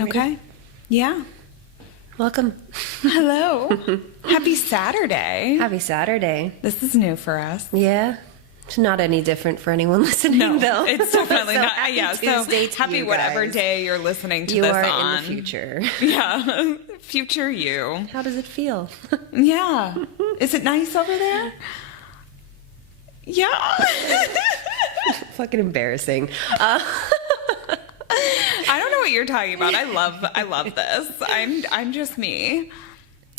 Okay. Yeah. Welcome. Hello. Happy Saturday. Happy Saturday. This is new for us. Yeah. It's not any different for anyone listening, though. It's definitely So not. happy Yeah, Tuesday so to happy you whatever guys. day you're listening to You this are on. in the future. Yeah. Future you. How does it feel? Yeah. Is it nice over there? Yeah. Fucking embarrassing. I don't know what you're talking about. I love this. I'm just me.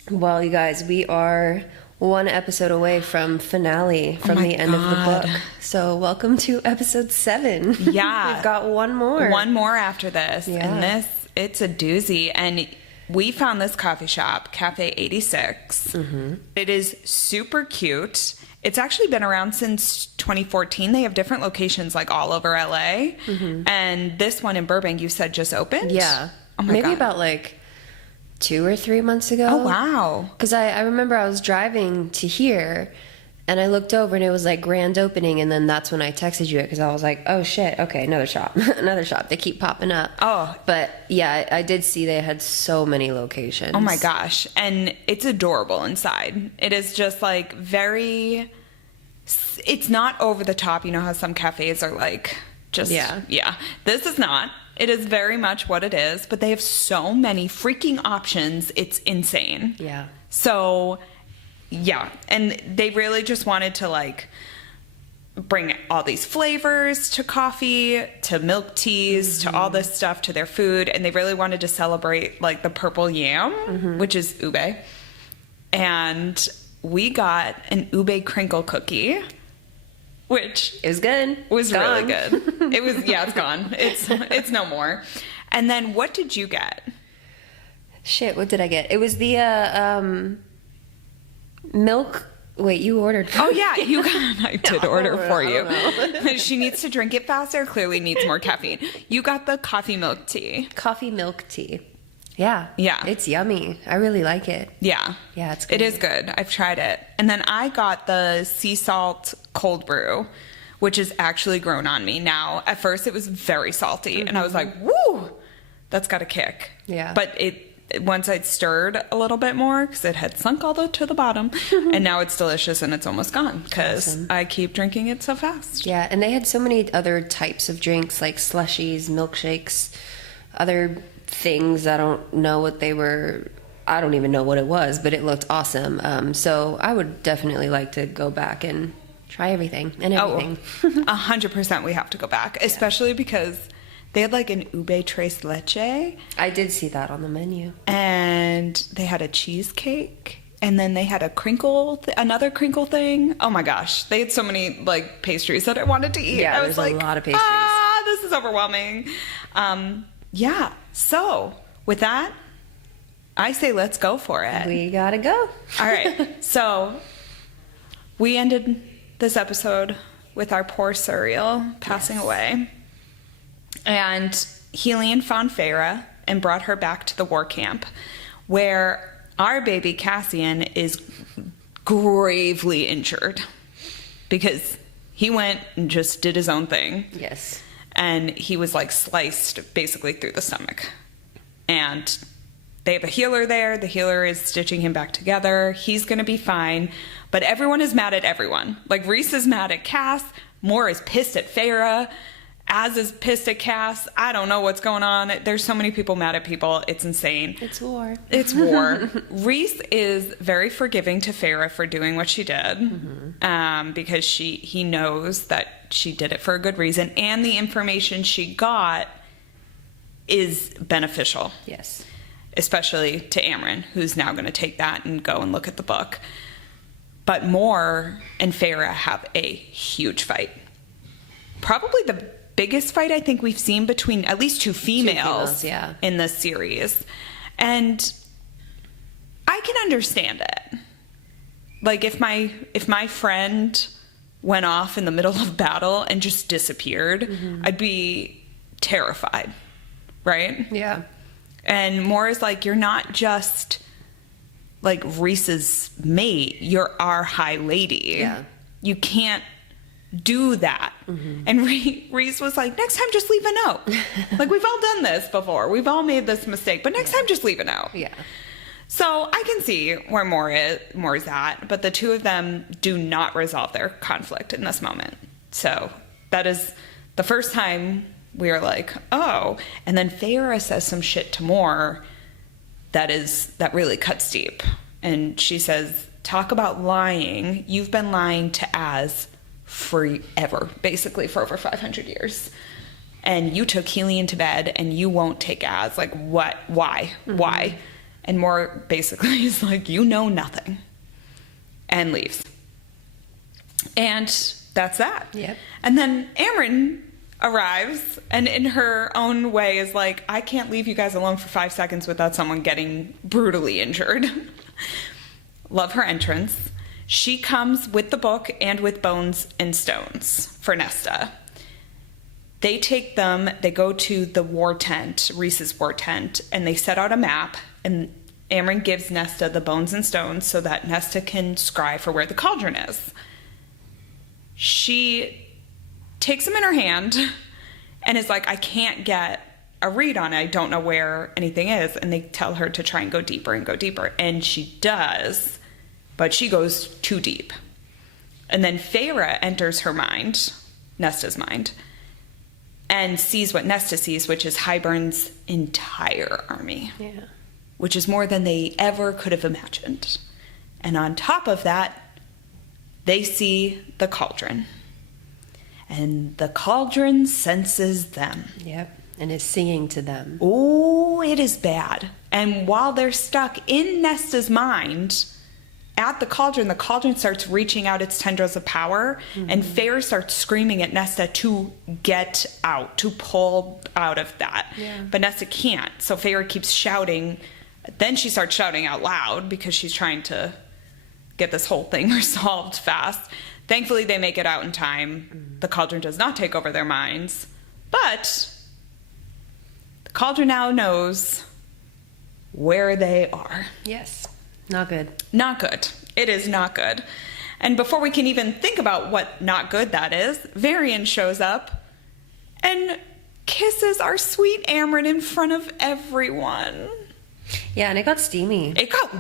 Well, you guys, we are one episode away from finale, from my the end of the God. book. So welcome to episode 7. Yeah. We've got one more. One more after this. Yeah. And it's a doozy. And we found this coffee shop, Cafe 86. Mm-hmm. It is super cute. It's actually been around since 2014. They have different locations like all over LA. Mm-hmm. And this one in Burbank, you said just opened? Yeah. Oh my Maybe God. about like 2 or 3 months ago. Oh, wow. Because I remember I was driving to here and I looked over and it was like grand opening, and then that's when I texted you it because I was like, oh shit, okay, another shop. Another shop. They keep popping up. Oh. But yeah, I did see they had so many locations. Oh my gosh. And it's adorable inside. It is just like it's not over the top. You know how some cafes are like just, yeah. This is not. It is very much what it is, but they have so many freaking options. It's insane. Yeah. So, yeah. And they really just wanted to like bring all these flavors to coffee, to milk teas, to all this stuff, to their food. And they really wanted to celebrate like the purple yam, which is ube. And we got an ube crinkle cookie, which It was good. was really Gone. good. It was, it's gone. It's no more. And then what did you get? Shit, what did I get? It was the milk. Wait, you ordered. Oh yeah, I did order for you. I don't She needs to drink it faster, clearly needs more caffeine. You got the coffee milk tea. Coffee milk tea. Yeah. Yeah. It's yummy. I really like it. Yeah. Yeah, it's good. It is good. I've tried it. And then I got the sea salt cold brew, which is actually grown on me now. At first it was very salty and I was like, woo, that's got a kick. Yeah. But once I'd stirred a little bit more, because it had sunk all the way to the bottom, and now it's delicious and it's almost gone because Awesome. I keep drinking it so fast. Yeah, and they had so many other types of drinks like slushies, milkshakes, other things. I don't know what they were. I don't even know what it was, but it looked awesome. So I would definitely like to go back and try everything and everything. 100% we have to go back, especially because they had like an ube tres leche. I did see that on the menu. And they had a cheesecake, and then they had another crinkle thing. Oh my gosh, they had so many like pastries that I wanted to eat. Yeah, I was there's like, a lot of pastries. this is overwhelming. Yeah. So with that, I say let's go for it. We gotta go. All right. So we ended this episode with our poor Suriel passing away. And Helion found Feyre and brought her back to the war camp, where our baby Cassian is gravely injured because he went and just did his own thing. Yes. And he was like sliced basically through the stomach. And they have a healer there. The healer is stitching him back together. He's going to be fine. But everyone is mad at everyone. Like Rhys is mad at Cass. Moore is pissed at Feyre. Az is pissed at Cass. I don't know what's going on. There's so many people mad at people. It's insane. It's war. It's war. Rhys is very forgiving to Feyre for doing what she did, because he knows that she did it for a good reason, and the information she got is beneficial. Yes. Especially to Amryn, who's now going to take that and go and look at the book. But Moore and Feyre have a huge fight. Probably the biggest fight I think we've seen between at least two females yeah. in this series. And I can understand it. Like if my friend went off in the middle of battle and just disappeared, I'd be terrified, right? Yeah. And Moore is like, you're not just like Rhys's mate, you're our high lady. Yeah. You can't do that. And Reese was like, next time just leave a note. Like, we've all done this before. We've all made this mistake, but next time just leave a note. Yeah. So I can see where Moore's at, but the two of them do not resolve their conflict in this moment. So that is the first time we are like, oh. And then Feyre says some shit to Moore that really cuts deep. And she says, talk about lying. You've been lying to Az forever, basically for over 500 years. And you took Helion to bed and you won't take Az. Like, what? Why? Why? And Moore basically is like, you know nothing. And leaves. And that's that. Yep. And then Amryn arrives and in her own way is like, I can't leave you guys alone for 5 seconds without someone getting brutally injured. Love her entrance. She comes with the book and with bones and stones for Nesta. They take them, they go to the war tent, Reese's war tent, and they set out a map, and Amryn gives Nesta the bones and stones so that Nesta can scry for where the cauldron is. She takes them in her hand and is like, I can't get a read on it. I don't know where anything is. And they tell her to try and go deeper and go deeper. And she does, but she goes too deep. And then Feyre enters her mind, Nesta's mind, and sees what Nesta sees, which is Hybern's entire army. Yeah. Which is more than they ever could have imagined. And on top of that, they see the cauldron. And the cauldron senses them. Yep. And is singing to them. Oh, it is bad. And while they're stuck in Nesta's mind, at the cauldron starts reaching out its tendrils of power, and Feyre starts screaming at Nesta to get out, to pull out of that. Yeah. But Nesta can't, so Feyre keeps shouting. Then she starts shouting out loud because she's trying to get this whole thing resolved fast. Thankfully, they make it out in time. The cauldron does not take over their minds, but the cauldron now knows where they are. Yes. Not good. Not good. It is not good. And before we can even think about what not good that is, Varian shows up and kisses our sweet Amryn in front of everyone. Yeah, and it got steamy. It got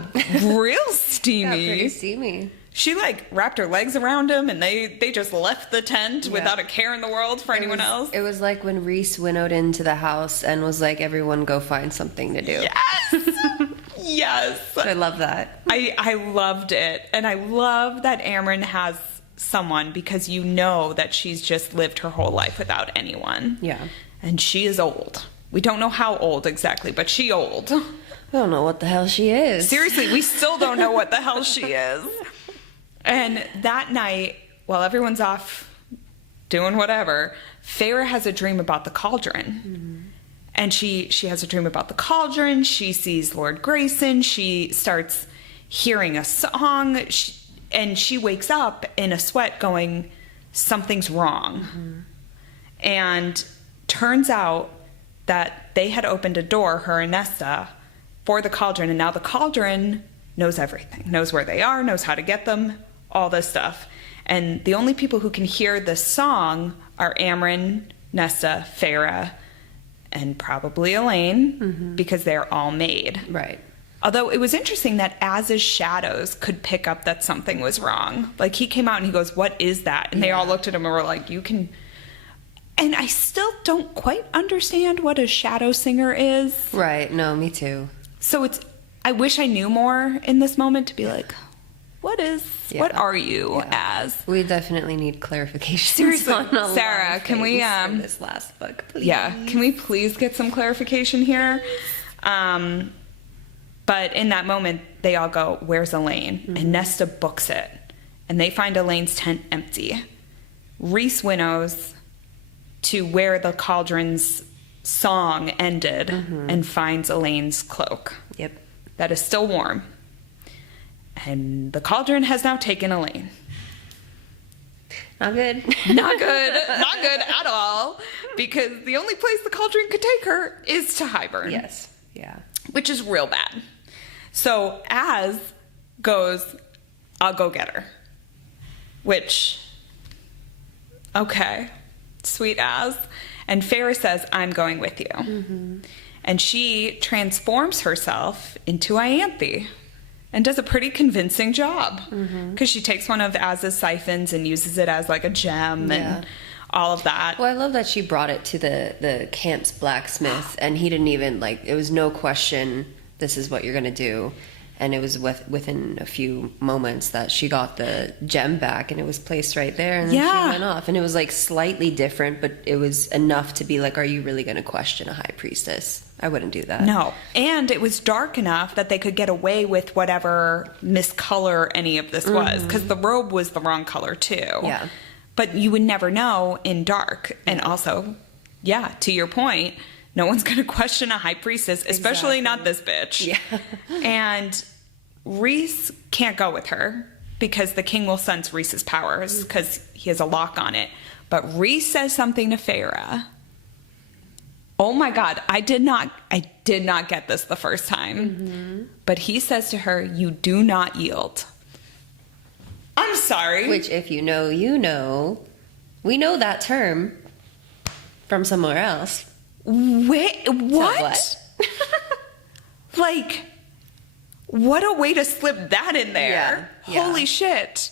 real It got steamy. pretty steamy. She wrapped her legs around him and they just left the tent without a care in the world for anyone else. It was like when Reese winnowed into the house and was like, everyone go find something to do. Yes! Yes. I love that. I loved it. And I love that Amryn has someone because you know that she's just lived her whole life without anyone. Yeah. And she is old. We don't know how old exactly, but she old. I don't know what the hell she is. Seriously, we still don't know what the hell she is. And that night, while everyone's off doing whatever, Feyre has a dream about the cauldron. And she has a dream about the cauldron. She sees Lord Grayson. She starts hearing a song. And she wakes up in a sweat going, something's wrong. And turns out that they had opened a door, her and Nesta, for the cauldron. And now the cauldron knows everything. Knows where they are, knows how to get them, all this stuff. And the only people who can hear this song are Amryn, Nesta, Feyre, and probably Elaine, because they're all made. Right. Although it was interesting that Az's shadows could pick up that something was wrong. Like, he came out and he goes, what is that? And they all looked at him and were like, you can... And I still don't quite understand what a shadow singer is. Right. No, me too. So I wish I knew more in this moment to be like, what are you as? We definitely need clarification. Seriously, on a Sarah, lot of can we things for this last book, please? Yeah, can we please get some clarification here? But in that moment, they all go, where's Elaine? And Nesta books it. And they find Elaine's tent empty. Reese winnows to where the cauldron's song ended and finds Elaine's cloak. Yep. That is still warm. And the cauldron has now taken Elaine. Not good. Not good. Not good at all. Because the only place the cauldron could take her is to Hybern. Yes. Yeah. Which is real bad. So Az goes, I'll go get her. Which Okay. Sweet as. And Feyre says, I'm going with you. Mm-hmm. And she transforms herself into Ianthe and does a pretty convincing job. Because she takes one of Az's siphons and uses it as like a gem and all of that. Well, I love that she brought it to the camp's blacksmith, and he didn't even, like, it was no question, this is what you're going to do. And it was within a few moments that she got the gem back, and it was placed right there, and then she went off. And it was, like, slightly different, but it was enough to be like, are you really going to question a high priestess? I wouldn't do that. No. And it was dark enough that they could get away with whatever miscolor any of this was, because the robe was the wrong color, too. Yeah. But you would never know in dark. And also, to your point, no one's going to question a high priestess, especially not this bitch. Yeah. And Rhys can't go with her because the king will sense Rhys's powers because he has a lock on it. But Rhys says something to Feyre. Oh my God, I did not get this the first time. But he says to her, you do not yield. I'm sorry. Which, if you know, you know. We know that term from somewhere else. Wait, what? So Like, what a way to slip that in there. Yeah. Holy shit.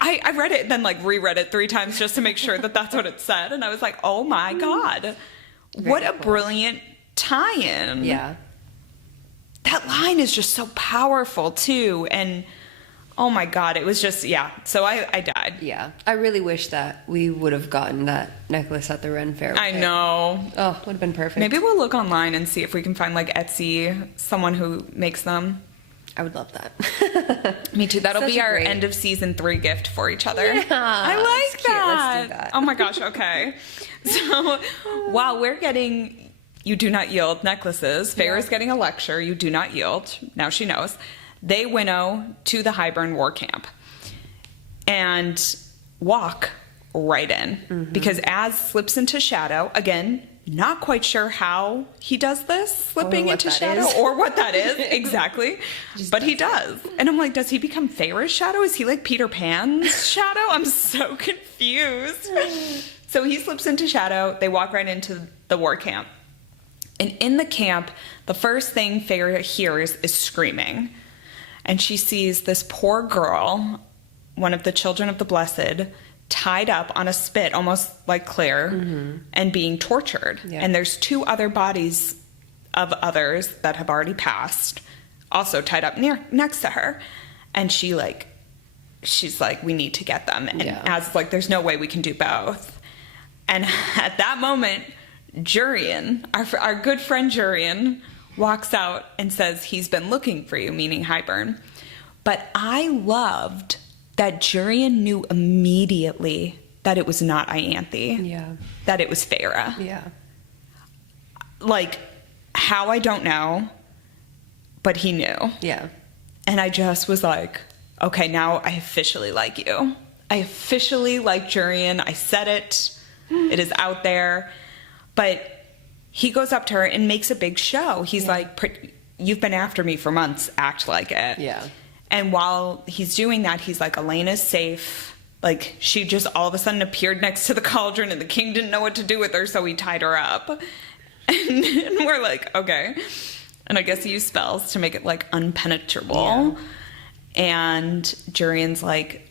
I read it and then like reread it 3 times just to make sure that that's what it said. And I was like, oh my God. What a brilliant tie-in. Yeah. That line is just so powerful too. And oh my God, it was just, so I died. Yeah. I really wish that we would have gotten that necklace at the Ren Fair. I know. Oh, would have been perfect. Maybe we'll look online and see if we can find like Etsy, someone who makes them. I would love that. Me too. That'll Such be a our great- end of season 3 gift for each other. Yeah, I like that's cute. that. Let's do that. Oh my gosh, okay. So while we're getting You Do Not Yield necklaces, Feyre's getting a lecture, You Do Not Yield. Now she knows. They winnow to the Highburn war camp and walk right in because Az slips into shadow. Again, not quite sure how he does this, slipping into shadow or what that is exactly, but he does. And I'm like, does he become Feyre's shadow? Is he like Peter Pan's shadow? I'm so confused. So he slips into shadow. They walk right into the war camp. And in the camp, the first thing Feyre hears is screaming. And she sees this poor girl, one of the children of the Blessed, tied up on a spit, almost like Claire, and being tortured. Yeah. And there's 2 other bodies of others that have already passed, also tied up next to her. And she's like, we need to get them. And Az like, there's no way we can do both. And at that moment, Jurian, our good friend Jurian, walks out and says he's been looking for you, meaning Highburn. But I loved that Jurian knew immediately that it was not Ianthe. Yeah. That it was Feyre. Yeah. Like, how I don't know, but he knew. Yeah. And I just was like, okay, now I officially like you. I officially like Jurian. I said it. It is out there. But he goes up to her and makes a big show. He's like, you've been after me for months. Act like it. Yeah. And while he's doing that, he's like, Elena's safe. Like, she just all of a sudden appeared next to the cauldron and the king didn't know what to do with her, so he tied her up. And we're like, okay. And I guess he used spells to make it, like, unpenetrable. Yeah. And Jurian's like,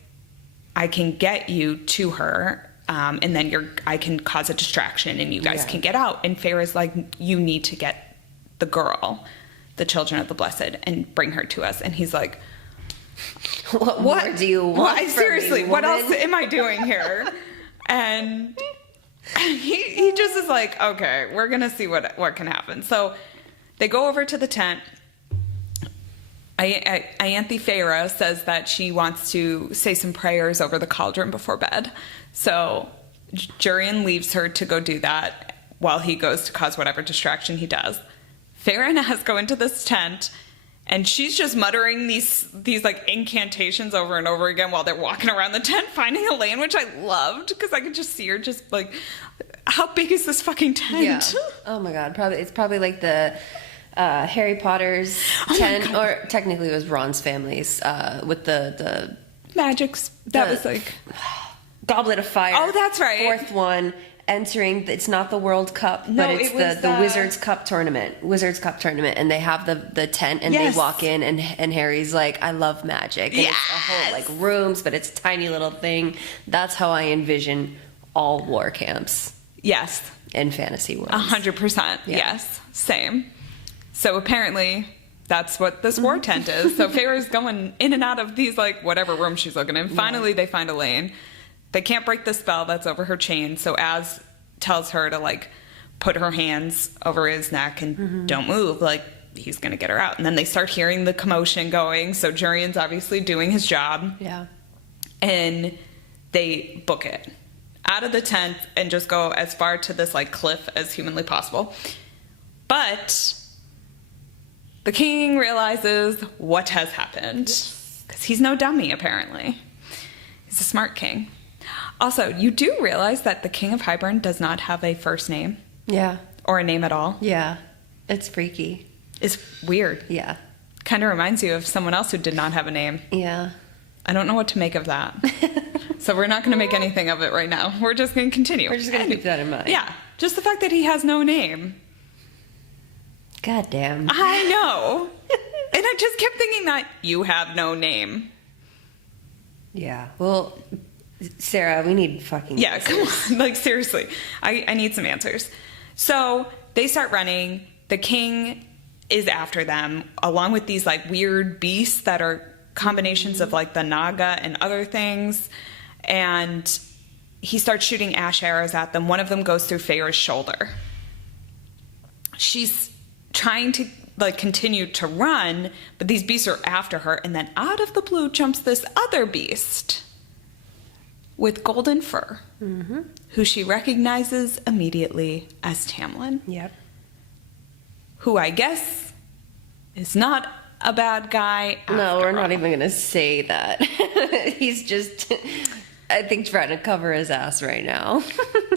I can get you to her, and then I can cause a distraction and you guys can get out. And Feyre's like, you need to get the girl, the children of the Blessed, and bring her to us. And he's like, what more do you want from seriously, me, what woman? else am I doing here? And he just is like, okay, we're gonna see what can happen. So they go over to the tent. Ianthe Feyre says that she wants to say some prayers over the cauldron before bed. So Jurian leaves her to go do that while he goes to cause whatever distraction he does. Feyre and Az go into this tent, and she's just muttering these like incantations over and over again while they're walking around the tent finding Elaine, which I loved because I could just see her just like, how big is this fucking tent? Yeah. Oh my God. It's probably like the Harry Potter's tent, or technically it was Ron's family's with the magics. That was like Goblet of Fire. Oh, that's right. Fourth one. Entering, it's not the World Cup, No, but it's it was the Wizards Cup tournament. And they have the tent, and Yes. they walk in, and Harry's like, "I love magic." And it's a whole like rooms, but it's a tiny little thing. That's how I envision all war camps Yes. in fantasy world. 100%. Yeah. Yes. Same. So apparently that's what this war tent is. So Feyre's going in and out of these, like, whatever room she's looking in. Finally, they find Elaine. They can't break the spell that's over her chain. So Az tells her to, like, put her hands over his neck and don't move. Like, he's going to get her out. And then they start hearing the commotion going. So Jurian's obviously doing his job. Yeah. And they book it out of the tent and just go as far to this, like, cliff as humanly possible. But the king realizes what has happened. Because he's no dummy, apparently. He's a smart king. Also, you do realize that the King of Hybern does not have a first name. Yeah. Or a name at all. Yeah. It's freaky. It's weird. Yeah. Kind of reminds you of someone else who did not have a name. Yeah. I don't know what to make of that. So we're not going to make anything of it right now. We're just going to continue. We're just going to keep that in mind. Yeah. Just the fact that he has no name. God damn. I know. And I just kept thinking that you have no name. Yeah. Well, Sarah, we need fucking Yeah, answers. come on. Like, seriously. I need some answers. So they start running. The king is after them, along with these, like, weird beasts that are combinations of, like, the Naga and other things. And he starts shooting ash arrows at them. One of them goes through Feyre's shoulder. She's trying to, like, continue to run, but these beasts are after her. And then out of the blue jumps this other beast with golden fur, who she recognizes immediately as Tamlin, Yep. who I guess is not a bad guy. No, we're not all. even going to say that. He's just, I think, trying to cover his ass right now.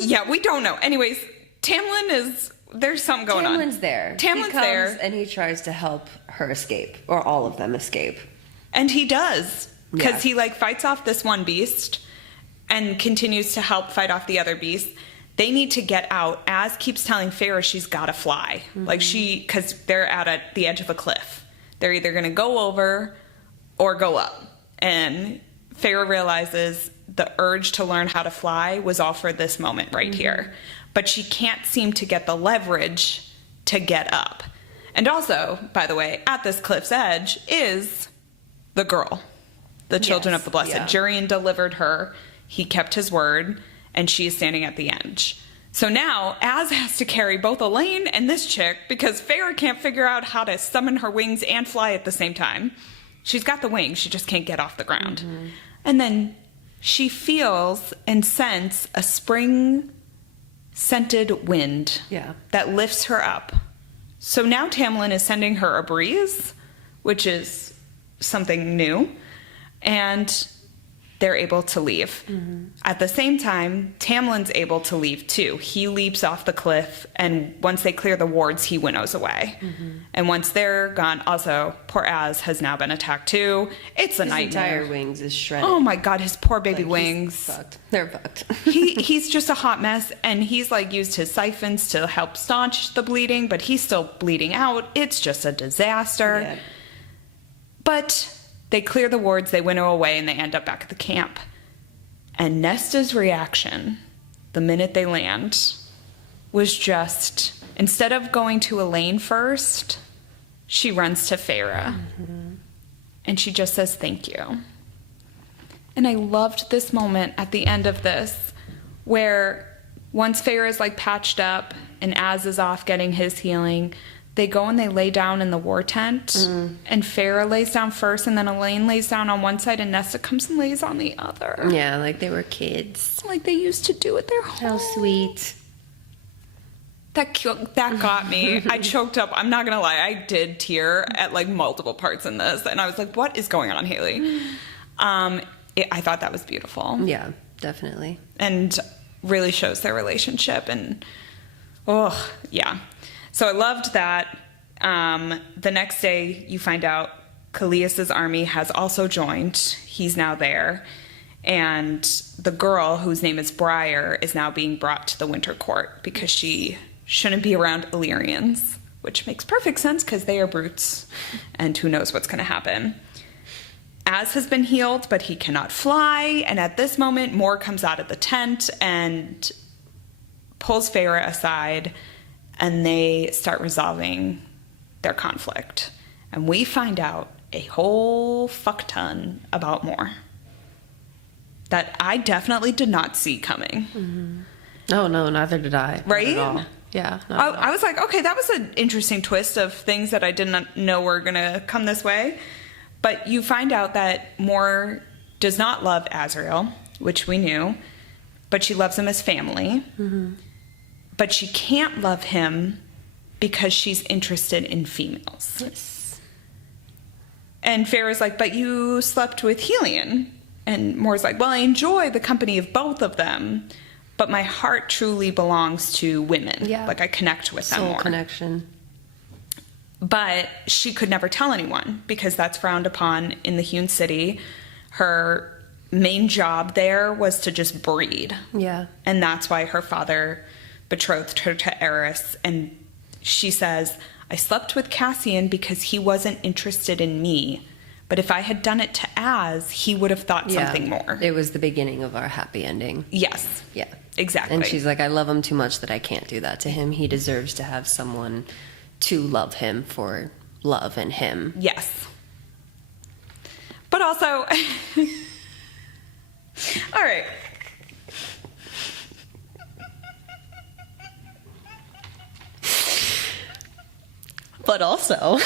Yeah, we don't know. Anyways, Tamlin is, there's something going on. Tamlin's there. Tamlin's he comes there. and he tries to help her escape, or all of them escape. And he does, because Yeah. he, like, fights off this one beast and continues to help fight off the other beasts. They need to get out. Az keeps telling Feyre she's got to fly. Like, because they're at the edge of a cliff. They're either going to go over or go up. And Feyre realizes the urge to learn how to fly was all for this moment right here. But she can't seem to get the leverage to get up. And also, by the way, at this cliff's edge is the girl, the children Yes, of the blessed. yeah. Jurian delivered her. He kept his word, and she is standing at the edge. So now, Az has to carry both Elaine and this chick because Feyre can't figure out how to summon her wings and fly at the same time. She's got the wings, she just can't get off the ground. And then she feels and scents a spring-scented wind Yeah. that lifts her up. So now Tamlin is sending her a breeze, which is something new, and they're able to leave. At the same time, Tamlin's able to leave too. He leaps off the cliff, and once they clear the wards, he winnows away. And once they're gone, also, poor Az has now been attacked too. It's a His nightmare. entire wings is shredded. Oh my god, his poor baby Like, he's wings. fucked. They're fucked. He's just a hot mess, and he's, like, used his siphons to help staunch the bleeding, but he's still bleeding out. It's just a disaster. Yeah. But they clear the wards, they winnow away, and they end up back at the camp. And Nesta's reaction, the minute they land, was just, instead of going to Elaine first, she runs to Feyre. And she just says, thank you. And I loved this moment at the end of this, where once Feyre is, like, patched up and Az is off getting his healing, they go and they lay down in the war tent, and Feyre lays down first, and then Elaine lays down on one side, and Nesta comes and lays on the other. Yeah, like they were kids. Like they used to do at their home. How sweet. That got me. I choked up. I'm not going to lie. I did tear at, like, multiple parts in this, and I was like, what is going on, Haley? I thought that was beautiful. Yeah, definitely. And really shows their relationship, and, oh, yeah. So I loved that. The next day, you find out Khalees's army has also joined. He's now there. And the girl, whose name is Briar, is now being brought to the Winter Court because she shouldn't be around Illyrians, which makes perfect sense because they are brutes, and who knows what's going to happen. Az has been healed, but he cannot fly, and at this moment, Mor comes out of the tent and pulls Feyre aside, and they start resolving their conflict. And we find out a whole fuck ton about Mor that I definitely did not see coming. Mm-hmm. Oh, no, neither did I. Right? Not at all. Yeah. I was like, okay, that was an interesting twist of things that I didn't know were going to come this way. But you find out that Mor does not love Azriel, which we knew, but she loves him as family. Mm-hmm. But she can't love him because she's interested in females. Yes. And Feyre's like, but you slept with Helion. And Mor's like, well, I enjoy the company of both of them, but my heart truly belongs to women. Yeah. Like, I connect with them Soul more. connection. But she could never tell anyone because that's frowned upon in the Hewn City. Her main job there was to just breed. Yeah. And that's why her father betrothed her to Eris. And she says, I slept with Cassian because he wasn't interested in me. But if I had done it to Az, he would have thought something more. It was the beginning of our happy ending. Yes. Yeah. Exactly. And she's like, I love him too much that I can't do that to him. He deserves to have someone to love him for love and him. Yes. But also, all right. But also,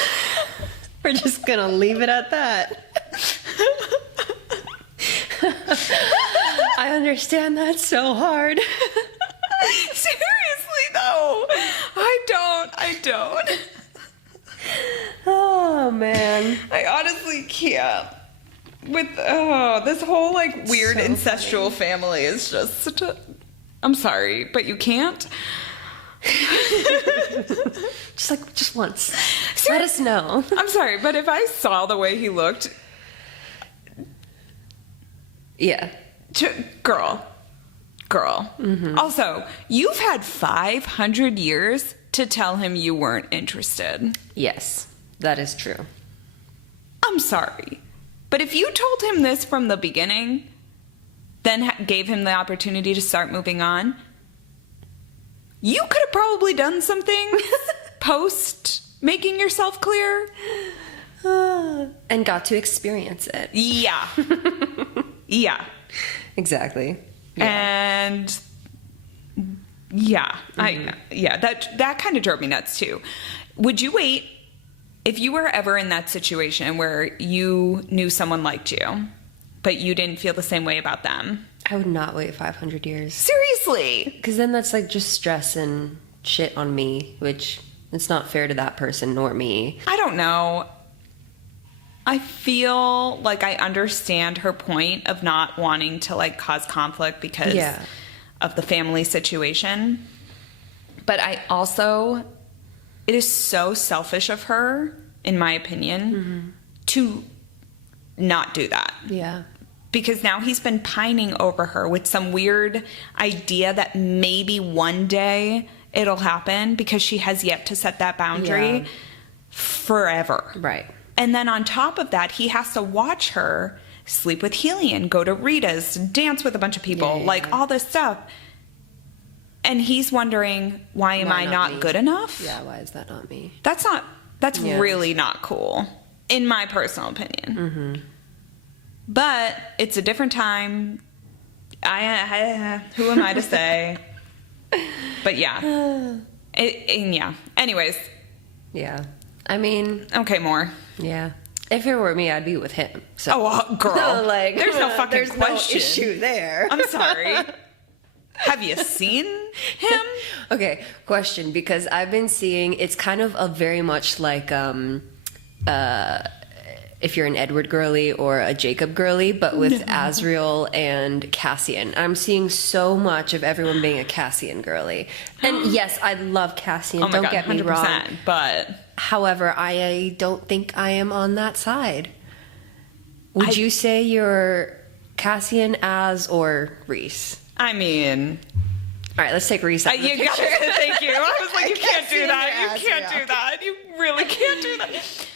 we're just gonna leave it at that. I understand that so hard. Seriously, though. I don't. Oh, man. I honestly can't. With, this whole, like, weird So incestual family is just such a... I'm sorry, but you can't? Just once. Let us know. I'm sorry, but if I saw the way he looked... Yeah. Girl. Mm-hmm. Also, you've had 500 years to tell him you weren't interested. Yes, that is true. I'm sorry. But if you told him this from the beginning, then gave him the opportunity to start moving on, you could have probably done something post making yourself clear. And got to experience it. Yeah. Yeah. Exactly. Yeah. And yeah, that kind of drove me nuts too. Would you wait if you were ever in that situation where you knew someone liked you, but you didn't feel the same way about them? I would not wait 500 years. Seriously. Because then that's like just stress and shit on me, which it's not fair to that person nor me. I don't know. I feel like I understand her point of not wanting to like cause conflict because of the family situation. But I also, it is so selfish of her, in my opinion, to not do that. Yeah. Because now he's been pining over her with some weird idea that maybe one day it'll happen because she has yet to set that boundary forever. Right. And then on top of that, he has to watch her sleep with Helion, go to Rita's, dance with a bunch of people, like all this stuff. And he's wondering, why am I not good enough? Yeah, why is that not me? That's really not cool, in my personal opinion. Mm-hmm. But it's a different time. Who am I to say? But yeah. Yeah. Anyways. Yeah. I mean. Okay, more. Yeah. If it were me, I'd be with him. So. Oh, girl. Like, there's no fucking question. No issue there. I'm sorry. Have you seen him? Okay, question. Because I've been seeing, it's kind of a very much like, if you're an Edward girly or a Jacob girly, but with Azriel and Cassian. I'm seeing so much of everyone being a Cassian girly. And yes, I love Cassian, don't get me wrong. But however, I don't think I am on that side. Would you say you're Cassian, Az, or Reese? I mean, all right, let's take Reese out of the you got picture. it. Thank you. I was like, you can't do Cassian that. Az, You can't yeah. do that. You really can't do that.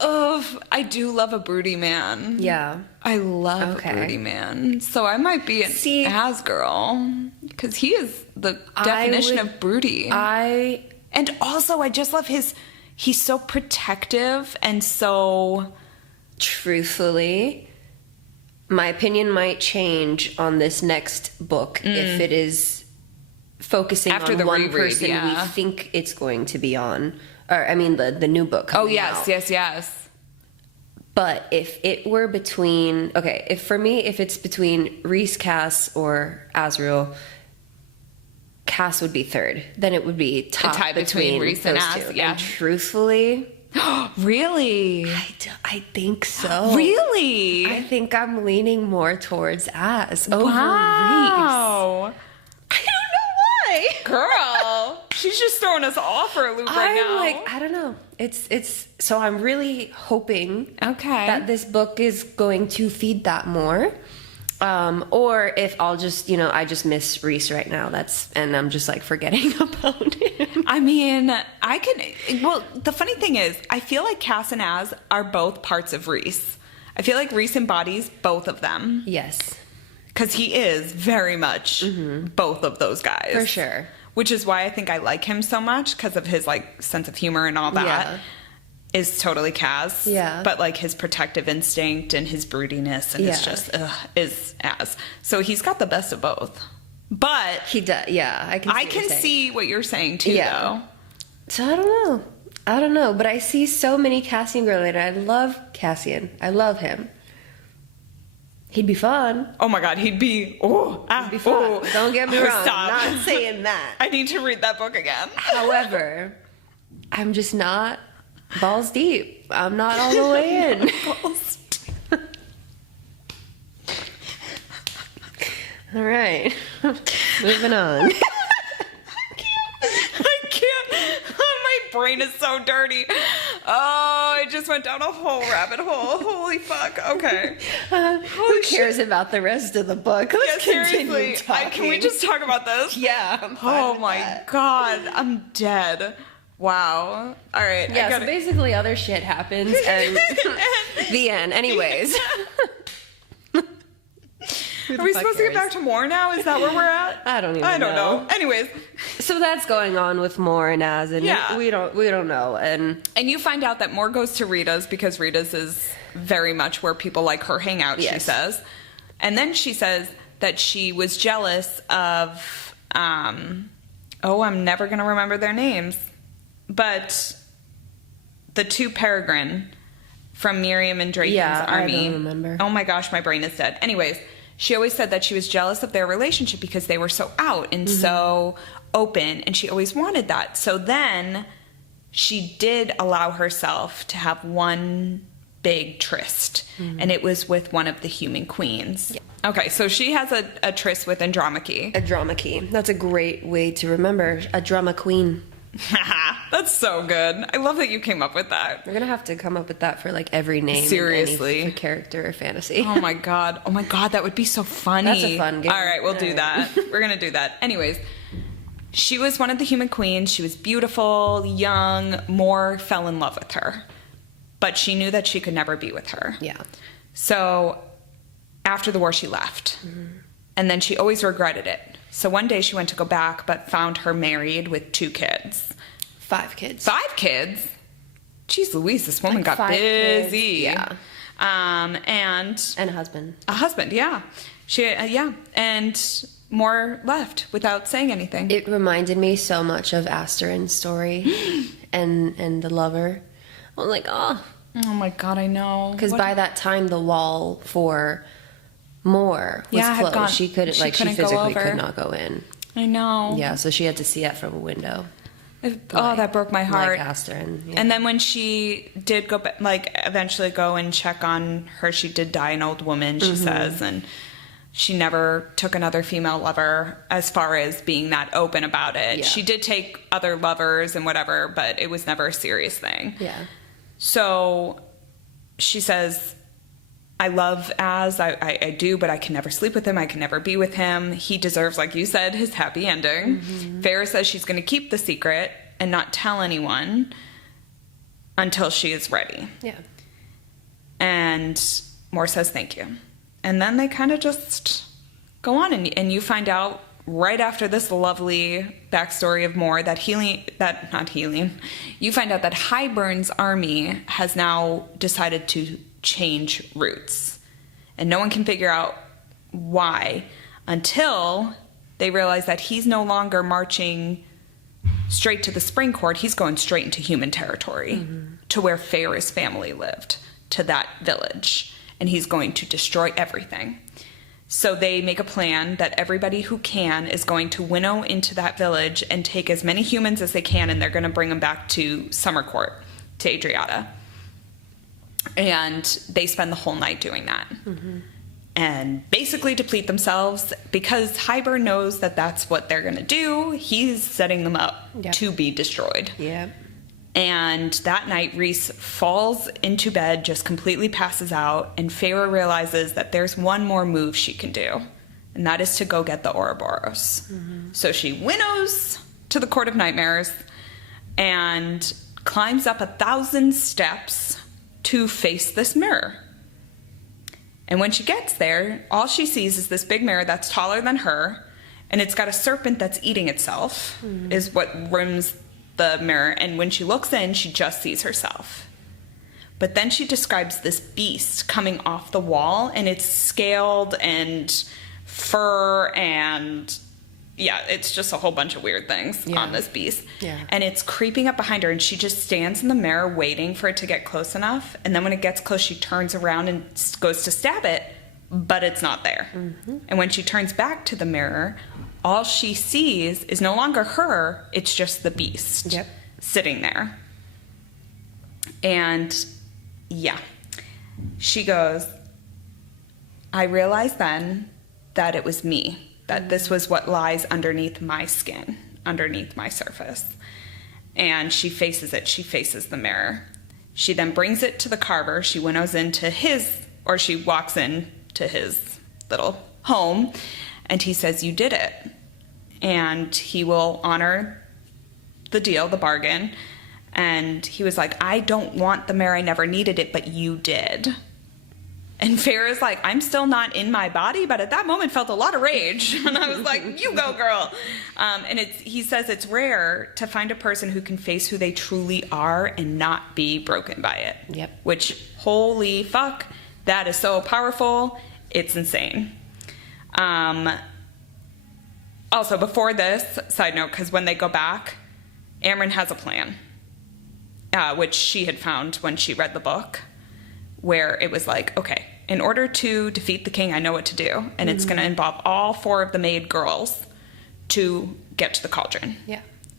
Oh, I do love a broody man. Yeah. I love a broody man. So I might be an Az girl because he is the definition of broody. And also, I just love he's so protective and so... Truthfully, my opinion might change on this next book if it is focusing After on the one reread, person yeah. we think it's going to be on. Or, I mean, the new book coming out. Yes. But if it were between... Okay, if it's between Reese, Cass, or Azriel... Cass would be third. Then it would be A tie between Reese and those Az, two. yeah. And truthfully, Really? I think so. Really? I think I'm leaning more towards Az over Reese. Wow. I don't know why. Girl, she's just throwing us off for a loop right now. I'm like, I don't know. It's so I'm really hoping Okay. that this book is going to feed that more. Or if I'll just, I just miss Reese right now. And I'm just like forgetting about him. I mean, the funny thing is, I feel like Cass and Az are both parts of Reese. I feel like Reese embodies both of them. Yes. Because he is very much both of those guys. For sure. Which is why I think I like him so much, because of his like sense of humor and all that. Yeah. Is totally Cass. Yeah. But like his protective instinct and his broodiness and it's just is Az. So he's got the best of both. But He does. Yeah, I can see what you're saying too, Yeah. though. So I don't know, but I see so many Cassian girl later. I love Cassian. I love him. He'd be fun. Oh my God, he'd be He'd be fun. Don't get me wrong. Stop. I'm not saying that. I need to read that book again. However, I'm just not balls deep. I'm not all the way in. All right. Moving on. I can't. My brain is so dirty. Oh, I just went down a whole rabbit hole. Holy fuck. Okay. Who cares about the rest of the book? Let's continue Seriously. talking. Can we just talk about this? Yeah. I'm fine Oh with my that. God. I'm dead. Wow. All right. Yeah, so basically other shit happens and the end. Anyways. Are we supposed to get back to more now? Is that where we're at? I don't even I don't know. know. Anyways. So that's going on with Moore and Az, and Yeah. we don't know. And you find out that Moore goes to Rita's because Rita's is very much where people like her hang out, she Yes. says. And then she says that she was jealous of, I'm never going to remember their names, but the two Peregrine from Miriam and Draken's army. I don't remember. Oh my gosh, my brain is dead. Anyways, she always said that she was jealous of their relationship because they were so out and so open, and she always wanted that. So then she did allow herself to have one big tryst, and it was with one of the human queens. Yeah. Okay, so she has a tryst with Andromache. a drama key. That's a great way to remember a drama queen. That's so good. I love that you came up with that. We're gonna have to come up with that for like every name, Seriously. in any character or fantasy. Oh my god, that would be so funny. That's a fun game. All right, we'll do All that. We're gonna do that. Anyways, she was one of the human queens. She was beautiful, young. Moore fell in love with her, but she knew that she could never be with her. Yeah. So after the war, she left, and then she always regretted it. So one day she went to go back, but found her married with 2 kids. 5 kids. 5 kids? Jeez Louise, this woman got 5 busy. kids, yeah. And And a husband. a husband, yeah. And Moore left without saying anything. It reminded me so much of Asterin's story and the lover. I'm like, oh. Oh my god, I know. Because by that time, the wall for Moore was had closed. gone. She couldn't, She like, couldn't she go physically over. could not go in. I know. Yeah, so she had to see it from a window. That broke my heart. Like Asterin. Yeah. And then when she did go back, like eventually go and check on her, she did die an old woman, she says, and she never took another female lover as far as being that open about it. Yeah. She did take other lovers and whatever, but it was never a serious thing. Yeah. So she says, I love I do, but I can never sleep with him. I can never be with him. He deserves, like you said, his happy ending. Feyre says she's going to keep the secret and not tell anyone until she is ready. Yeah. And Moore says thank you. And then they kind of just go on, and you find out right after this lovely backstory of Moore that you find out that Hybern's army has now decided to change routes. And no one can figure out why until they realize that he's no longer marching straight to the spring court. He's going straight into human territory, to where Feyre's family lived, to that village. And he's going to destroy everything. So they make a plan that everybody who can is going to winnow into that village and take as many humans as they can, and they're going to bring them back to Summer Court, to Adriata. And they spend the whole night doing that. And basically deplete themselves, because Hybern knows that that's what they're going to do. He's setting them up to be destroyed. Yeah. And that night, Rhys falls into bed, just completely passes out, and Feyre realizes that there's one more move she can do, and that is to go get the Ouroboros. So she winnows to the Court of Nightmares and climbs up 1,000 steps to face this mirror. And when she gets there, all she sees is this big mirror that's taller than her, and it's got a serpent that's eating itself, is what rims the mirror. And when she looks in, she just sees herself. But then she describes this beast coming off the wall, and it's scaled and fur, and it's just a whole bunch of weird things on this beast. And it's creeping up behind her, and she just stands in the mirror waiting for it to get close enough. And then when it gets close, she turns around and goes to stab it, but it's not there. And when she turns back to the mirror, all she sees is no longer her, it's just the beast sitting there. And she goes, I realized then that it was me, that this was what lies underneath my skin, underneath my surface. And she faces it, she faces the mirror. She then brings it to the carver, she winnows into she walks in to his little home, and he says, you did it. And he will honor the deal, the bargain. And he was like, I don't want the mirror, I never needed it, but you did. And Feyre's like, I'm still not in my body, but at that moment felt a lot of rage. And I was like, you go, girl. And he says it's rare to find a person who can face who they truly are and not be broken by it. Which, holy fuck, that is so powerful. It's insane. Also, before this, side note, because when they go back, Amren has a plan, which she had found when she read the book, where it was like, okay, in order to defeat the king, I know what to do, and it's going to involve all 4 of the maid girls to get to the cauldron.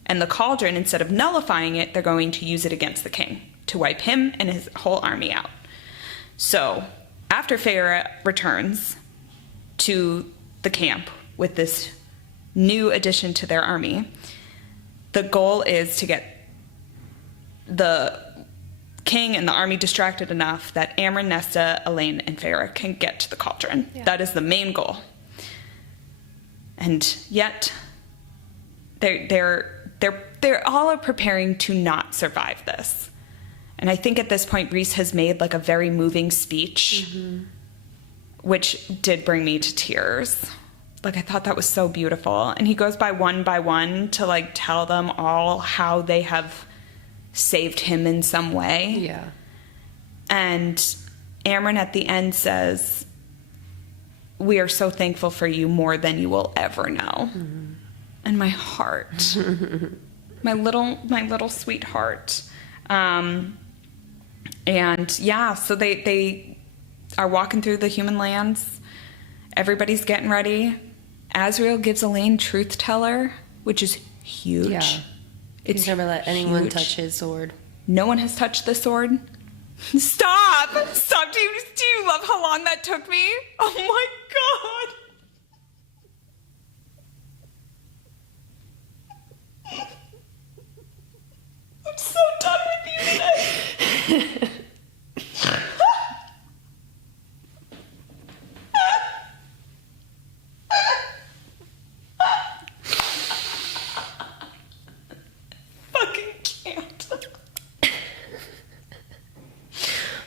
And the cauldron, instead of nullifying it, they're going to use it against the king to wipe him and his whole army out. So, after Feyre returns to the camp with this new addition to their army, the goal is to get the king and the army distracted enough that Amren, Nesta, Elaine, and Feyre can get to the cauldron. That is the main goal. And yet, they're all are preparing to not survive this. And I think at this point, Rhys has made like a very moving speech, which did bring me to tears. Like, I thought that was so beautiful. And he goes by one to like tell them all how they have saved him in some way. And Amren at the end says, we are so thankful for you, more than you will ever know. And my heart, my little sweetheart. And so they are walking through the human lands. Everybody's getting ready. Azriel gives Elaine Truth Teller, which is huge. He's never let anyone touch his sword. No one has touched the sword. Stop! Do you love how long that took me? Oh my god! I'm so done with you today.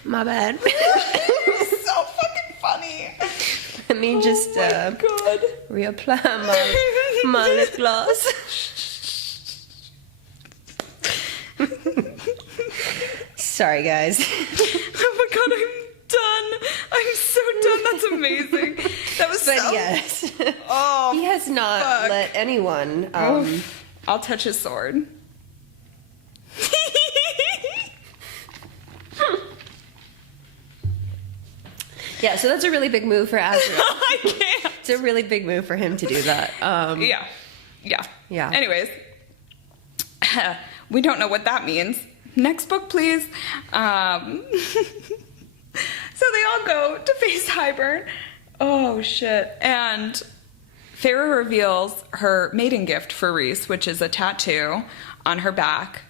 My bad. So fucking funny. Let me just God. reapply my lip gloss. Sorry, guys. Oh my God, I'm so done. That's amazing. That was But so... yes. Oh, He has not fuck. let anyone... I'll touch his sword. Yeah, so that's a really big move for Azrael. I can't. It's a really big move for him to do that. Yeah. Yeah. Anyways, we don't know what that means. Next book, please. So they all go to face Hybern. Oh, shit. And Feyre reveals her mating gift for Rhys, which is a tattoo on her back,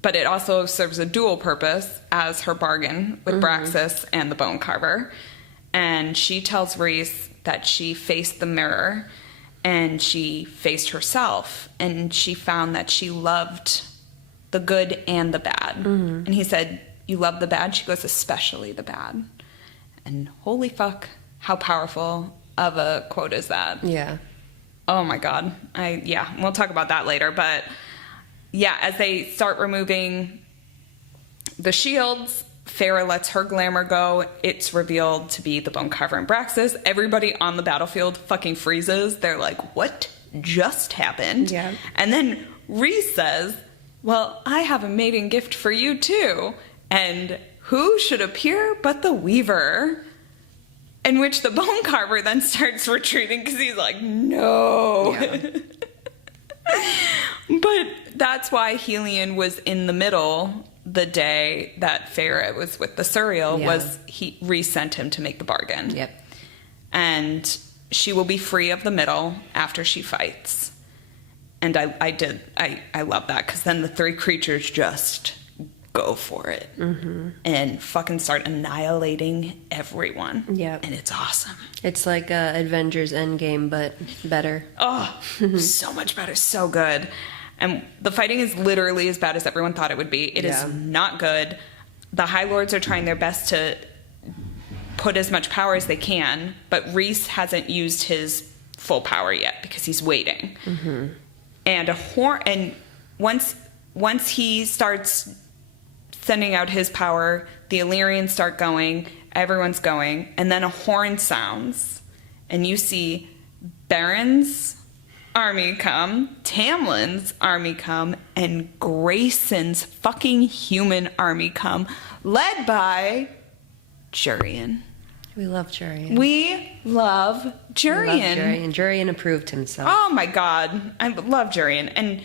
but it also serves a dual purpose as her bargain with Braxis and the Bone Carver. And she tells Rhys that she faced the mirror and she faced herself, and she found that she loved the good and the bad. And he said, "You love the bad?" She goes, "Especially the bad." And holy fuck, how powerful of a quote is that? Yeah. Oh my God. We'll talk about that later. But yeah, as they start removing the shields, Feyre lets her glamour go. It's revealed to be the Bone Carver and Braxis. Everybody on the battlefield fucking freezes. They're like, what just happened? Yeah. And then Rhys says, "Well, I have a mating gift for you too." And who should appear but the Weaver? In which the Bone Carver then starts retreating because he's like, no. Yeah. But that's why Helion was in the middle the day that Feyre was with the Suriel, was he resent him to make the bargain. Yep. And she will be free of the middle after she fights. And I love that, because then the three creatures just go for it and fucking start annihilating everyone. Yep. And it's awesome. It's like Avengers Endgame, but better. Oh, so much better. So good. And the fighting is literally as bad as everyone thought it would be. It is not good. The High Lords are trying their best to put as much power as they can, but Rhys hasn't used his full power yet because he's waiting. And once he starts sending out his power, the Illyrians start going, everyone's going, and then a horn sounds, and you see Baron's army come, Tamlin's army come, and Grayson's fucking human army come, led by Jurian. We love Jurian. We love Jurian. Jurian approved himself. Oh my God. I love Jurian. And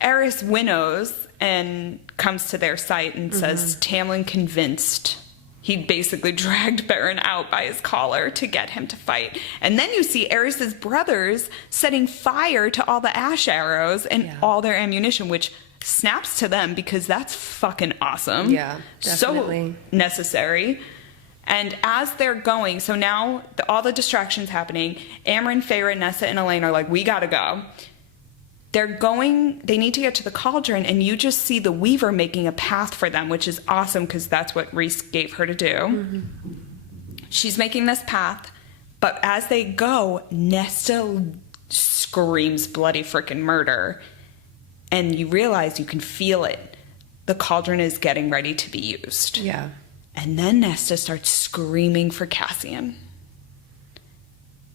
Eris winnows and comes to their site and says Tamlin convinced. He basically dragged Baron out by his collar to get him to fight. And then you see Eris's brothers setting fire to all the ash arrows and all their ammunition, which snaps to them because that's fucking awesome. Yeah, definitely. So necessary. And as they're going, so now all the distractions happening, Amryn, Feyre, Nessa, and Elaine are like, we gotta go. They're going, they need to get to the cauldron, and you just see the Weaver making a path for them, which is awesome because that's what Rhys gave her to do. She's making this path, but as they go, Nesta screams bloody frickin' murder, and you realize you can feel it. The cauldron is getting ready to be used. Yeah. And then Nesta starts screaming for Cassian.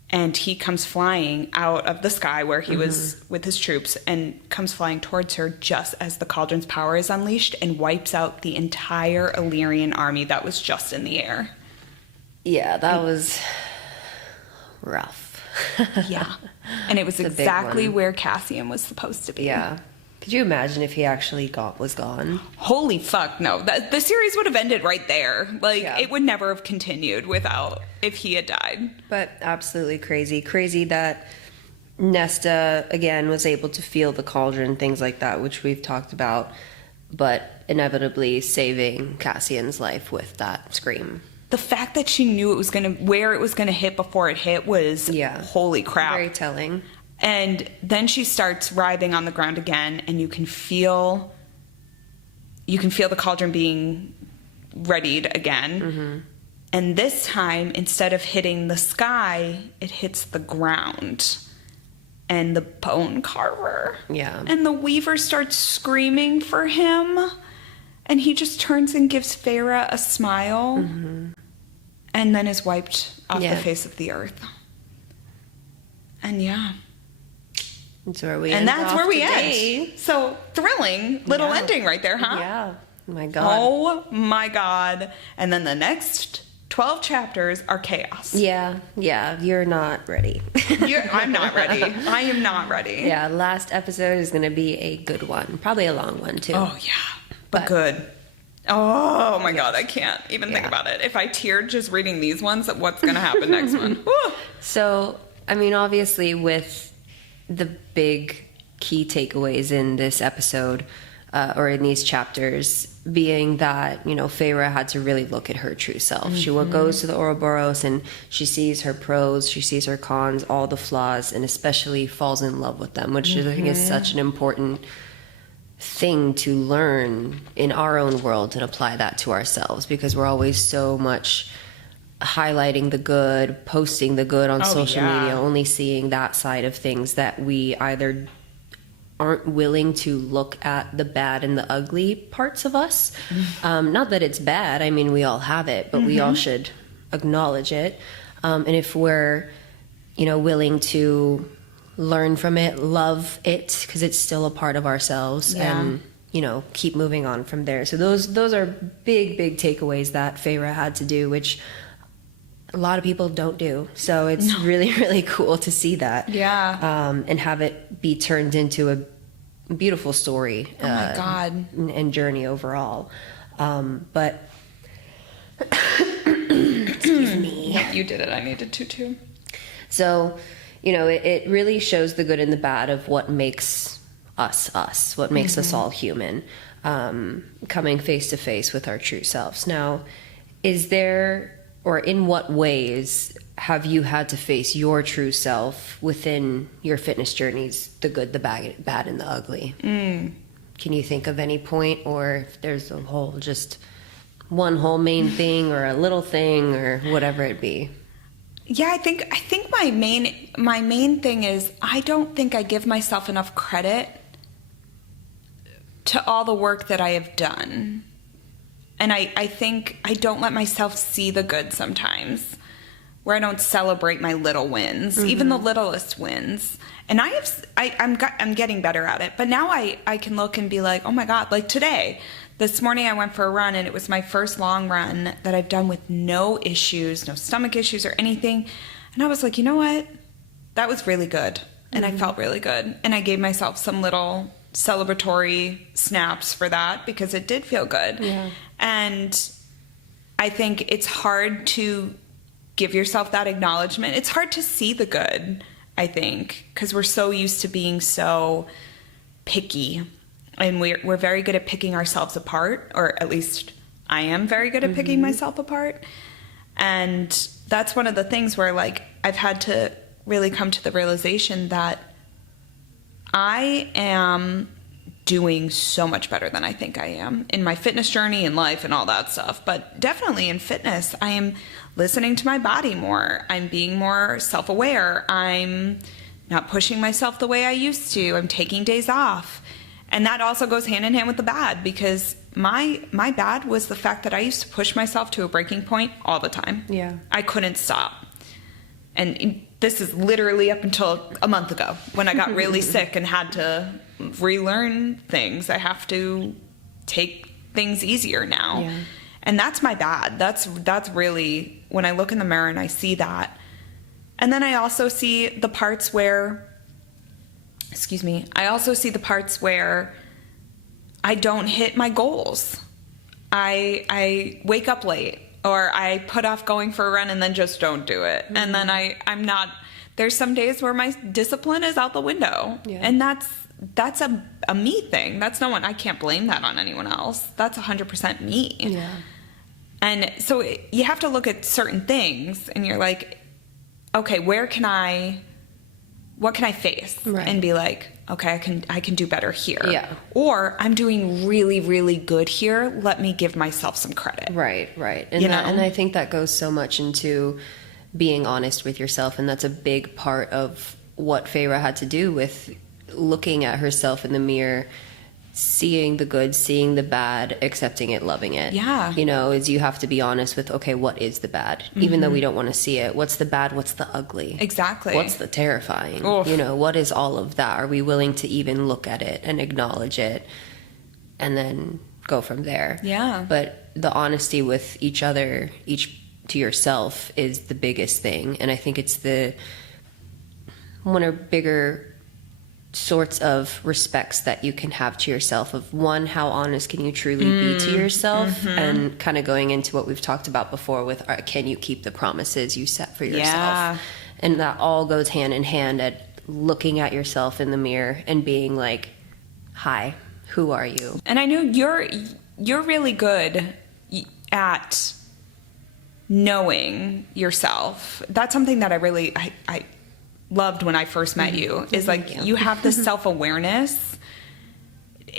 And he comes flying out of the sky where he was with his troops and comes flying towards her just as the cauldron's power is unleashed and wipes out the entire Illyrian army that was just in the air. Yeah, that was rough. Yeah. And it was exactly where Cassian was supposed to be. Yeah. Could you imagine if he actually was gone? Holy fuck, no. The series would have ended right there. Like, it would never have continued if he had died. But absolutely crazy. Crazy that Nesta, again, was able to feel the cauldron, things like that, which we've talked about, but inevitably saving Cassian's life with that scream. The fact that she knew where it was gonna hit before it hit was holy crap. Very telling. And then she starts writhing on the ground again, and you can feel the cauldron being readied again. And this time, instead of hitting the sky, it hits the ground and the bone carver. Yeah. And the weaver starts screaming for him. And he just turns and gives Feyre a smile. And then is wiped off the face of the earth. And yeah. That's where we And end that's off where we today. end. So thrilling little ending right there, huh? Yeah. Oh my God. Oh my God. And then the next 12 chapters are chaos. Yeah. You're not ready. I'm not ready. I am not ready. Yeah. Last episode is going to be a good one. Probably a long one, too. Oh, yeah. But good. Oh my God. I can't even think about it. If I teared just reading these ones, what's going to happen next one? Woo. So, I mean, obviously, with the big key takeaways in this episode, or in these chapters, being that, you know, Feyre had to really look at her true self. She goes to the Ouroboros and she sees her pros, she sees her cons, all the flaws, and especially falls in love with them, which I think is such an important thing to learn in our own world and apply that to ourselves, because we're always so much highlighting the good, posting the good on social media, only seeing that side of things, that we either aren't willing to look at the bad and the ugly parts of us. Not that it's bad. I mean, we all have it, but we all should acknowledge it. And if we're, you know, willing to learn from it, love it, because it's still a part of ourselves, and, you know, keep moving on from there. So those are big takeaways that Feyre had to do, which a lot of people don't do. So it's really, really cool to see that. Yeah. And have it be turned into a beautiful story. Oh my God. And journey overall. But excuse me. Yep, you did it. I needed to too. So, you know, it really shows the good and the bad of what makes us us, what makes us all human, coming face to face with our true selves. Now, is there, or in what ways have you had to face your true self within your fitness journeys, the good, the bad, and the ugly? Can you think of any point, or if there's a whole, just one whole main thing, or a little thing, or whatever it be? Yeah, I think my main thing is, I don't think I give myself enough credit to all the work that I have done. And I think I don't let myself see the good sometimes, where I don't celebrate my little wins, even the littlest wins. And I'm getting better at it. But now I can look and be like, oh my God, like this morning I went for a run, and it was my first long run that I've done with no issues, no stomach issues or anything. And I was like, you know what? That was really good. And I felt really good. And I gave myself some little celebratory snaps for that, because it did feel good. Yeah. And I think it's hard to give yourself that acknowledgement. It's hard to see the good, I think, because we're so used to being so picky, and we're very good at picking ourselves apart, or at least I am very good at picking myself apart. And that's one of the things where, like, I've had to really come to the realization that I am doing so much better than I think I am in my fitness journey, in life, and all that stuff. But definitely in fitness, I am listening to my body more. I'm being more self-aware. I'm not pushing myself the way I used to. I'm taking days off. And that also goes hand in hand with the bad, because my bad was the fact that I used to push myself to a breaking point all the time. Yeah. I couldn't stop. And this is literally up until a month ago, when I got really sick and had to relearn things. I have to take things easier now. Yeah. And that's my bad. That's really, when I look in the mirror and I see that. And then I also see the parts where, I don't hit my goals. I wake up late, or I put off going for a run and then just don't do it. And then I'm not, there's some days where my discipline is out the window. Yeah. And that's a me thing. That's no one, I can't blame that on anyone else. That's 100% me. Yeah. And so you have to look at certain things, and you're like, okay, what can I face? Right. And be like, okay, I can do better here. Yeah. Or I'm doing really, really good here. Let me give myself some credit. Right. And and I think that goes so much into being honest with yourself, and that's a big part of what Feyre had to do with looking at herself in the mirror, seeing the good, seeing the bad, accepting it, loving it. Yeah. Is you have to be honest with, okay, what is the bad? Even though we don't want to see it. What's the bad? What's the ugly? Exactly. What's the terrifying? Oof. What is all of that? Are we willing to even look at it and acknowledge it and then go from there? Yeah. But the honesty with each other, each to yourself, is the biggest thing. And I think it's one of bigger sorts of respects that you can have to yourself. Of one, how honest can you truly be to yourself, and kind of going into what we've talked about before with can you keep the promises you set for yourself? Yeah. And that all goes hand in hand at looking at yourself in the mirror and being like, hi, who are you? And I know you're really good at knowing yourself. That's something that I loved when I first met you, is like you have this self-awareness,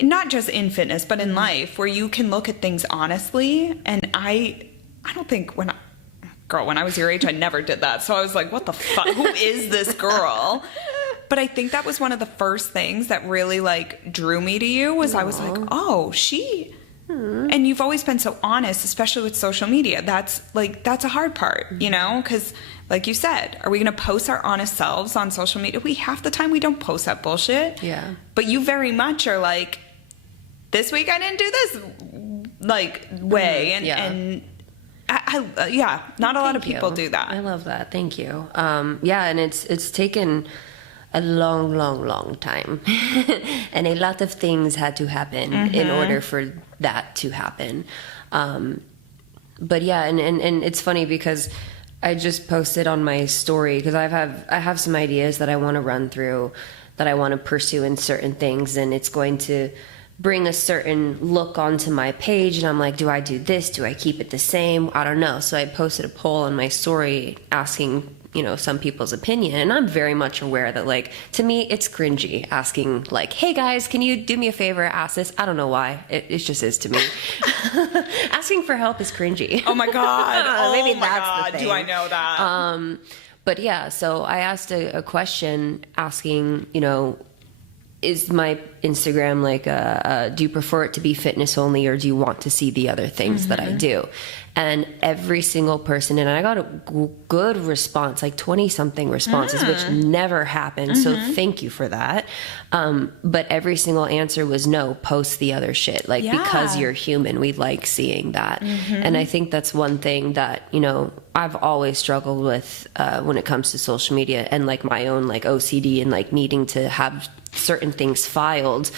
not just in fitness but in life, where you can look at things honestly. And I don't think when I was your age I never did that, so I was like, what the fuck, who is this girl? But I think that was one of the first things that really like drew me to you, was I was like, oh, she and you've always been so honest, especially with social media. That's a hard part, because like you said, are we going to post our honest selves on social media? Half the time we don't post that bullshit. Yeah. But you very much are like, this week I didn't do this way. And I not a lot of people do that. I love that. Thank you. And it's taken a long time and a lot of things had to happen in order for that to happen. But yeah, and it's funny because I just posted on my story, because I have some ideas that I want to run through, that I want to pursue in certain things, and it's going to bring a certain look onto my page, and I'm like, do I do this? Do I keep it the same? I don't know. So I posted a poll on my story asking some people's opinion, and I'm very much aware that, like, to me it's cringy asking, like, hey guys, can you do me a favor, ask this? I don't know why, it just is to me. Asking for help is cringy. Oh my god. Maybe that's the thing. Do I know that? But yeah, so I asked a question asking, is my Instagram like do you prefer it to be fitness only, or do you want to see the other things that I do? And every single person, and I got a good response, like 20-something responses, which never happened. So thank you for that. But every single answer was no, post the other shit. Because you're human, we like seeing that. And I think that's one thing that, I've always struggled with when it comes to social media, and like my own like OCD, and like needing to have certain things filed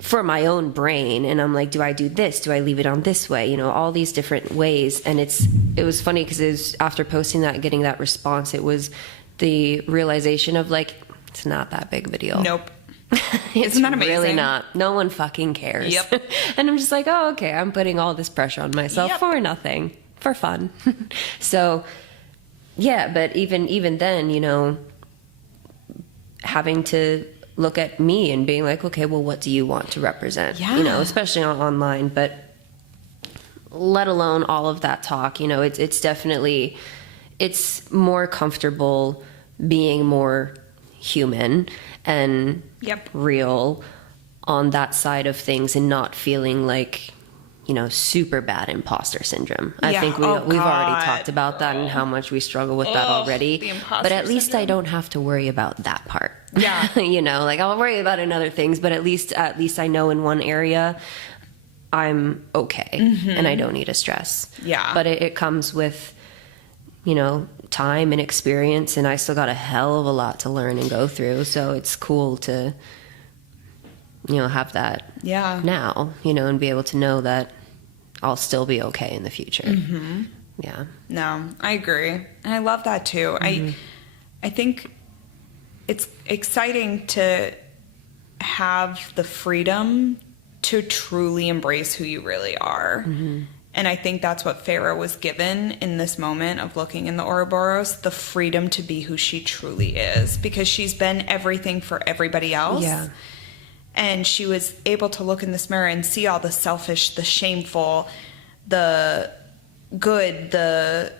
for my own brain. And I'm like, do I do this? Do I leave it on this way? All these different ways. And it was funny because it was after posting that and getting that response, it was the realization of like, it's not that big of a deal. Nope. It's Isn't that amazing? Really not. No one fucking cares. Yep. And I'm just like, oh, okay, I'm putting all this pressure on myself for nothing, for fun. So yeah, but even then, having to look at me and being like, okay, well, what do you want to represent? Yeah. Especially online, but let alone all of that talk, it's definitely, it's more comfortable being more human and real on that side of things, and not feeling like, super bad imposter syndrome. I think we've already talked about that and how much we struggle with that already. But at least syndrome. I don't have to worry about that part. Yeah. I'll worry about it in other things, but at least I know in one area I'm okay and I don't need to stress. Yeah. But it comes with, time and experience, and I still got a hell of a lot to learn and go through. So it's cool to, have that now, and be able to know that I'll still be okay in the future. Yeah. No, I agree. And I love that too. I think it's exciting to have the freedom to truly embrace who you really are. And I think that's what Feyre was given in this moment of looking in the Ouroboros, the freedom to be who she truly is, because she's been everything for everybody else. Yeah. And she was able to look in this mirror and see all the selfish, the shameful, the good, the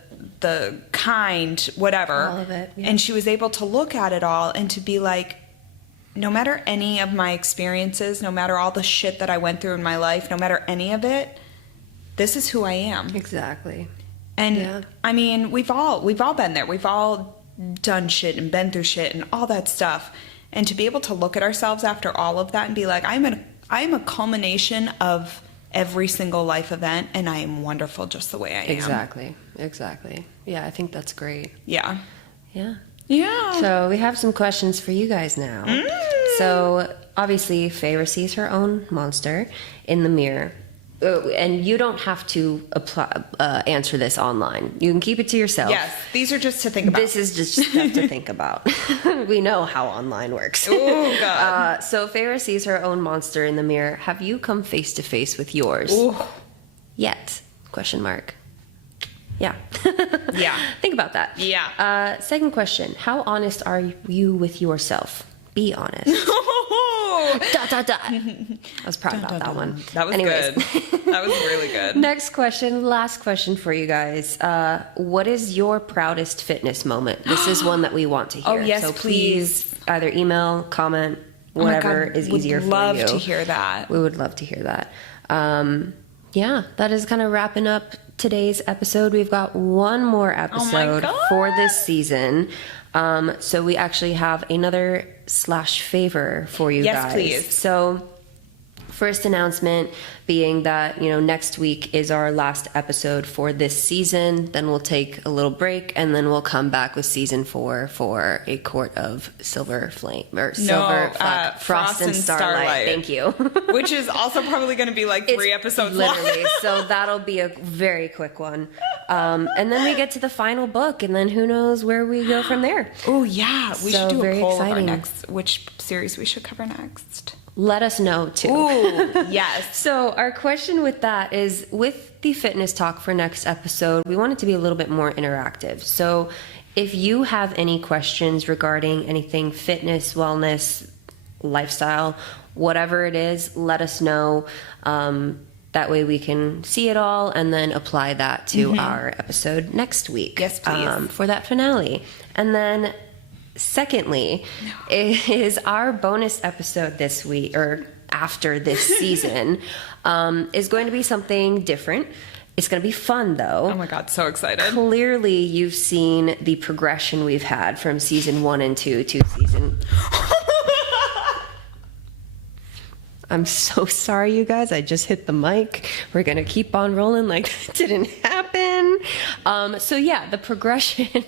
kind, whatever. All of it. Yeah. And she was able to look at it all and to be like, no matter any of my experiences, no matter all the shit that I went through in my life, no matter any of it, this is who I am. Exactly. And Yeah. I mean, we've all been there. We've all done shit and been through shit and all that stuff. And to be able to look at ourselves after all of that and be like, I'm a culmination of every single life event, and I am wonderful just the way I am. Exactly. Yeah, I think that's great. Yeah. Yeah. Yeah. So we have some questions for you guys now. So obviously, Feyre sees her own monster in the mirror. And you don't have to answer this online. You can keep it to yourself. Yes, these are just to think about. This is just stuff to think about. We know how online works. Oh, God. So Feyre sees her own monster in the mirror. Have you come face to face with yours? Ooh. Yet? Question mark. Yeah. Yeah. Think about that. Yeah. Second question. How honest are you with yourself? Be honest. Dot, dot, dot. I was proud about that one. That was Anyways. good. That was really good. Next question, last question for you guys. What is your proudest fitness moment? This is one that we want to hear. Oh, yes, so please. either email, comment, whatever is easier for you. Would love to hear that. We would love to hear that. Yeah, that is kind of wrapping up today's episode. We've got one more episode for this season. So we actually have another /favor for you guys. Yes, please. So first announcement being that, next week is our last episode for this season. Then we'll take a little break, and then we'll come back with season 4 for A Court of Silver Flame or Frost and Starlight. Thank you. Which is also probably going to be like 3 episodes literally. long. So that'll be a very quick one. And then we get to the final book, and then who knows where we go from there. Oh yeah, we So should do very a poll exciting. of which series we should cover next. Let us know too. Ooh, yes. So our question with that is, with the fitness talk for next episode, we want it to be a little bit more interactive. So if you have any questions regarding anything fitness, wellness, lifestyle, whatever it is, let us know. That way we can see it all and then apply that to our episode next week. Yes, please. For that finale. And then secondly, is our bonus episode this week, or after this season, is going to be something different. It's going to be fun, though. Oh my God, so excited. Clearly, you've seen the progression we've had from season 1 and 2 to season... I'm so sorry, you guys. I just hit the mic. We're going to keep on rolling like it didn't happen. So yeah, the progression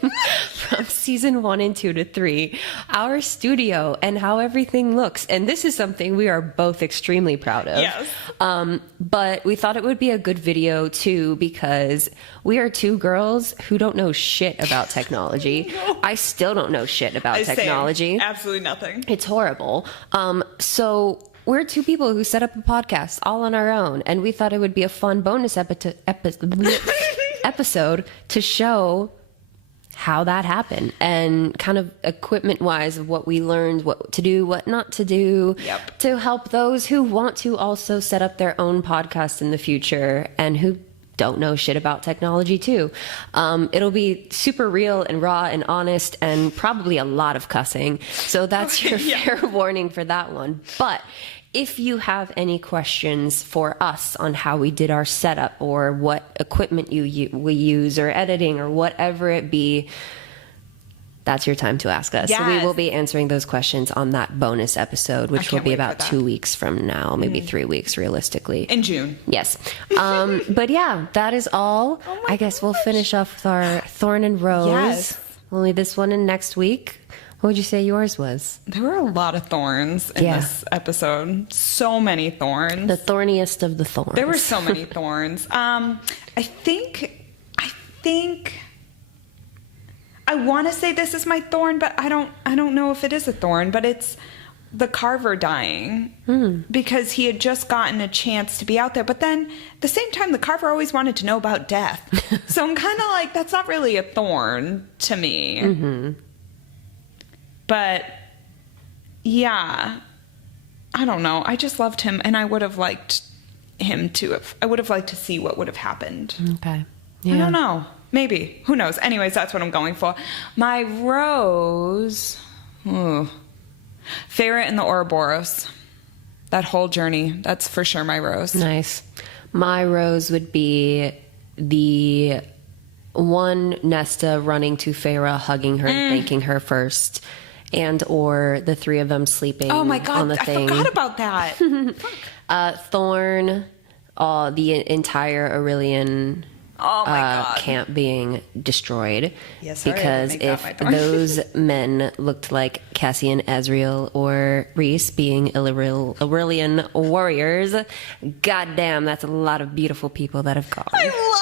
from season 1 and 2 to 3, our studio and how everything looks. And this is something we are both extremely proud of. Yes. But we thought it would be a good video too, because we are 2 girls who don't know shit about technology. No. I still don't know shit about technology. Absolutely nothing. It's horrible. So we're 2 people who set up a podcast all on our own, and we thought it would be a fun bonus episode to show how that happened and kind of equipment wise of what we learned, what to do, what not to do, to help those who want to also set up their own podcast in the future and who don't know shit about technology too. It'll be super real and raw and honest and probably a lot of cussing. So that's your fair warning for that one. But if you have any questions for us on how we did our setup or what equipment we use or editing or whatever it be, that's your time to ask us. Yes. So we will be answering those questions on that bonus episode, which will be about 2 weeks from now, maybe 3 weeks realistically. In June. Yes. But yeah, that is all. I guess we'll finish off with our Thorn and Rose. Yes. Only this one in next week. What would you say yours was? There were a lot of thorns in this episode. So many thorns. The thorniest of the thorns. There were so many thorns. I think I want to say this is my thorn, but I don't know if it is a thorn, but it's the carver dying because he had just gotten a chance to be out there. But then at the same time, the carver always wanted to know about death. So I'm kind of like, that's not really a thorn to me. Mm-hmm. But yeah, I don't know. I just loved him, and I would have liked him to I would have liked to see what would have happened. Okay. Yeah. I don't know. Maybe. Who knows? Anyways, that's what I'm going for. My rose. Ooh. Feyre and the Ouroboros. That whole journey. That's for sure my rose. Nice. My rose would be the one Nesta running to Feyre, hugging her, and thanking her first. And or the three of them sleeping oh my God, on the thing. I forgot about that. Thorn, the entire Aurelian camp being destroyed. Yes, sorry, because if those men looked like Cassian, Azriel, or Rhys being Aurelian warriors, goddamn, that's a lot of beautiful people that have gone.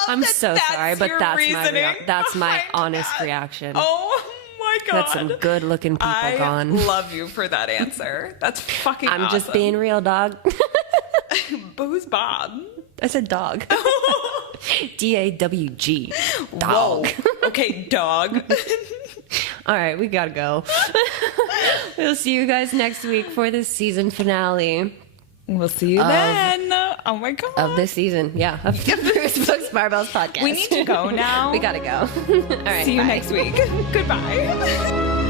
I'm so sorry, but that's my honest reaction. Oh my God. That's some good looking people gone. I love you for that answer. That's fucking awesome. I'm just being real, dog. But who's Bob? I said dog. D-A-W-G. Dog. Whoa. Okay, dog. All right, we gotta go. We'll see you guys next week for the season finale. We'll see you then. Oh my God. Of this season, yeah. Of the Brews, Books, Barbells podcast. We need to go now. We gotta go. All right, see you next week. Goodbye.